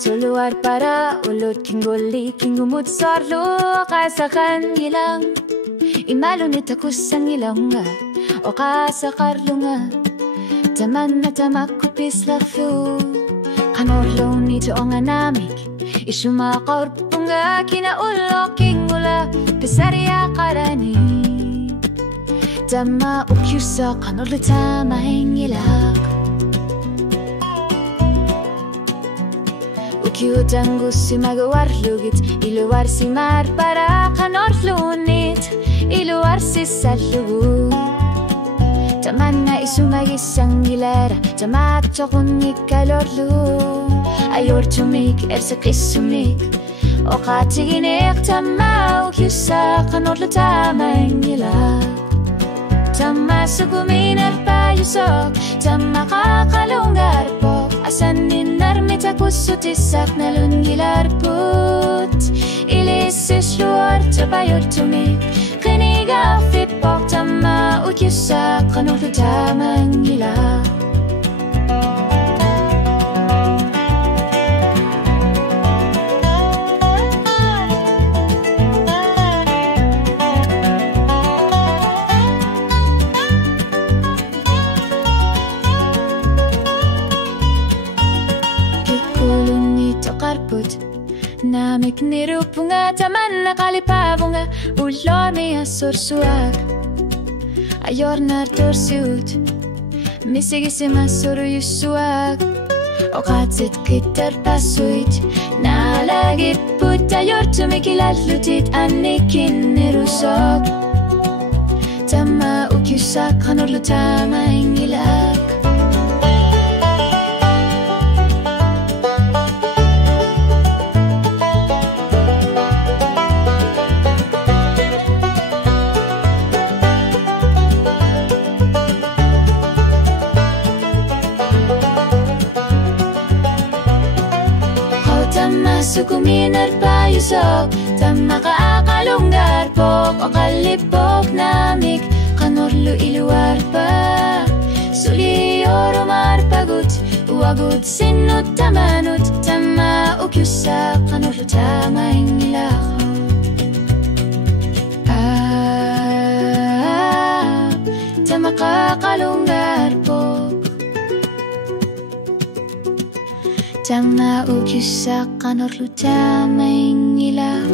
Tuluar para ulot kinggoli kingumut sarlo kasakan ilang imalunit ako sang ilanga o kasakarlunga taman na tamakupis lafu kanorlo nito ang anamik isumakor punga kinaulo kingula pisarya karani tama ukyusa kanorlo tamahing ilak Ukiutang gusi magawar lugit iluwar si mar para kanor lunit iluwar si salugu taman na isumagisang gilera tamat chokun ikalor lu ayor tumik ersakis sumik o katiginik tama ukyusa kanor lu tama ingila tama suguminar payusok tama kakalungar po asanin narmita kusutisak na lungilar put ilisis luar tabayot tumik kiniga fitpok tama ukyusak kanor lu tama ingila Namik nirupunga taman nakalipabunga ulami asursuag ayor nartursiut misigisimas suruyusuag o katsit kitar pasuit nalagit put ayor tumikilalutit anikin nirusog tama ukyusak kanorlu tama ingilak Sukuminar payusok tama kaakalunggar pok o kalipok namik kanorlu iluwar pa suliyor marpagut uagut sinut tamanut tama ukyusa kanorlu tama ingilak tama kaakalunggar pok tama ukyusa kanorlu tama ingilak